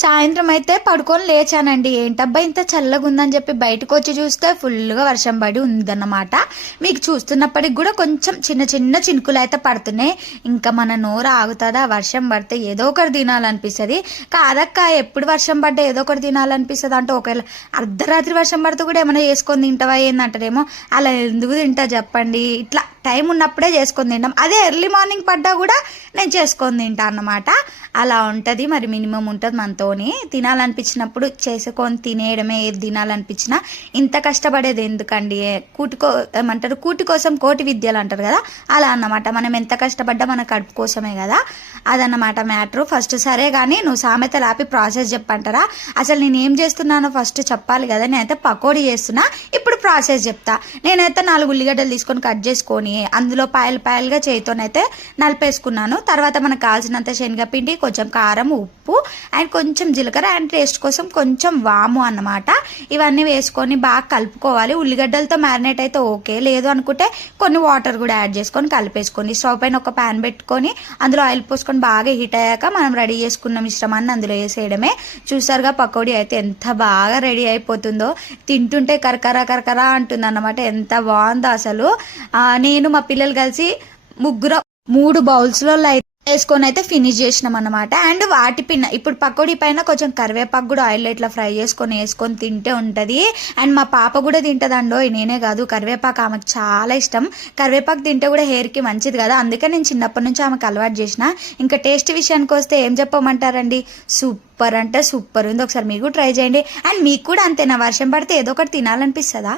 సాయంత్రం అయితే పడుకొని లేచానండి. ఏంటబ్బా ఇంత చల్లగా ఉందని చెప్పి బయటకు వచ్చి చూస్తే ఫుల్గా వర్షం పడి ఉందన్నమాట. మీకు చూస్తున్నప్పటికి కూడా కొంచెం చిన్న చిన్న చినుకులు అయితే పడుతున్నాయి. ఇంకా మన నోరు ఆగుతుందా? వర్షం పడితే ఏదో ఒకటి తినాలనిపిస్తుంది. కాదక్క, ఎప్పుడు వర్షం పడ్డా ఏదో ఒకటి తినాలనిపిస్తుంది అంటే, ఒకవేళ అర్ధరాత్రి వర్షం పడితే కూడా ఏమైనా చేసుకొని తింటావా ఏందంటారేమో. అలా ఎందుకు తింటా చెప్పండి? ఇట్లా టైం ఉన్నప్పుడే చేసుకొని తింటాం. అదే ఎర్లీ మార్నింగ్ పడ్డా కూడా నేను చేసుకొని తింటా అన్నమాట. అలా ఉంటుంది. మరి మినిమం ఉంటుంది మనతోని. తినాలనిపించినప్పుడు చేసుకొని తినేయడమే. ఏది తినాలనిపించినా. ఇంత కష్టపడేది ఎందుకండి? ఏమంటారు, కూటి కోసం కోటి విద్యలు అంటారు కదా, అలా అన్నమాట. మనం ఎంత కష్టపడ్డా మన కడుపు కోసమే కదా, అదన్నమాట మ్యాటర్. ఫస్ట్ సరే కానీ నువ్వు సామెతలు ఆపి ప్రాసెస్ చెప్పంటారా? అసలు నేను ఏం చేస్తున్నానో ఫస్ట్ చెప్పాలి కదా. నేనైతే పకోడీ చేస్తున్నా. ఇప్పుడు ప్రాసెస్ చెప్తా. నేనైతే 4 ఉల్లిగడ్డలు తీసుకొని కట్ చేసుకొని అందులో పాయలుగా చేయితోనైతే నలిపేసుకున్నాను. తర్వాత మనకు కావాల్సినంత శనగపిండి, కొంచెం కారం, ఉప్పు అండ్ కొంచెం జీలకర్ర అండ్ టేస్ట్ కోసం కొంచెం వాము అన్నమాట. ఇవన్నీ వేసుకొని బాగా కలుపుకోవాలి. ఉల్లిగడ్డలతో మ్యారినేట్ అయితే ఓకే, లేదు అనుకుంటే కొన్ని వాటర్ కూడా యాడ్ చేసుకొని కలిపేసుకొని స్టవ్ పైన ఒక ప్యాన్ పెట్టుకొని అందులో ఆయిల్ పోసుకొని బాగా హీట్ అయ్యాక మనం రెడీ చేసుకున్న మిశ్రమాన్ని అందులో వేసేయడమే. చూసారుగా పకోడీ అయితే ఎంత బాగా రెడీ అయిపోతుందో. తింటుంటే కరకరా కరకరా అంటుంది అన్నమాట. ఎంత బాగుందో అసలు. నేను మా పిల్లలు కలిసి ముగ్గురు 3 బౌల్స్లో వేసుకొని అయితే ఫినిష్ చేసినాం అనమాట. అండ్ వాటి పిన్న ఇప్పుడు పకోడీ పైన కొంచెం కరివేపాకు కూడా ఆయిల్ ఇట్లా ఫ్రై వేసుకొని తింటే ఉంటుంది. అండ్ మా పాప కూడా తింటుందండో, నేనే కాదు. కరివేపాకు ఆమెకు చాలా ఇష్టం. కరివేపాకు తింటే కూడా హెయిర్కి మంచిది కదా, అందుకే నేను చిన్నప్పటి నుంచి ఆమెకు అలవాటు చేసిన. ఇంకా టేస్ట్ విషయానికి వస్తే ఏం చెప్పమంటారండి, సూపర్ అంటే సూపర్ ఉంది. ఒకసారి మీకు ట్రై చేయండి. అండ్ మీకు కూడా అంతేనా? వర్షం పడితే ఏదో ఒకటి తినాలనిపిస్తుందా?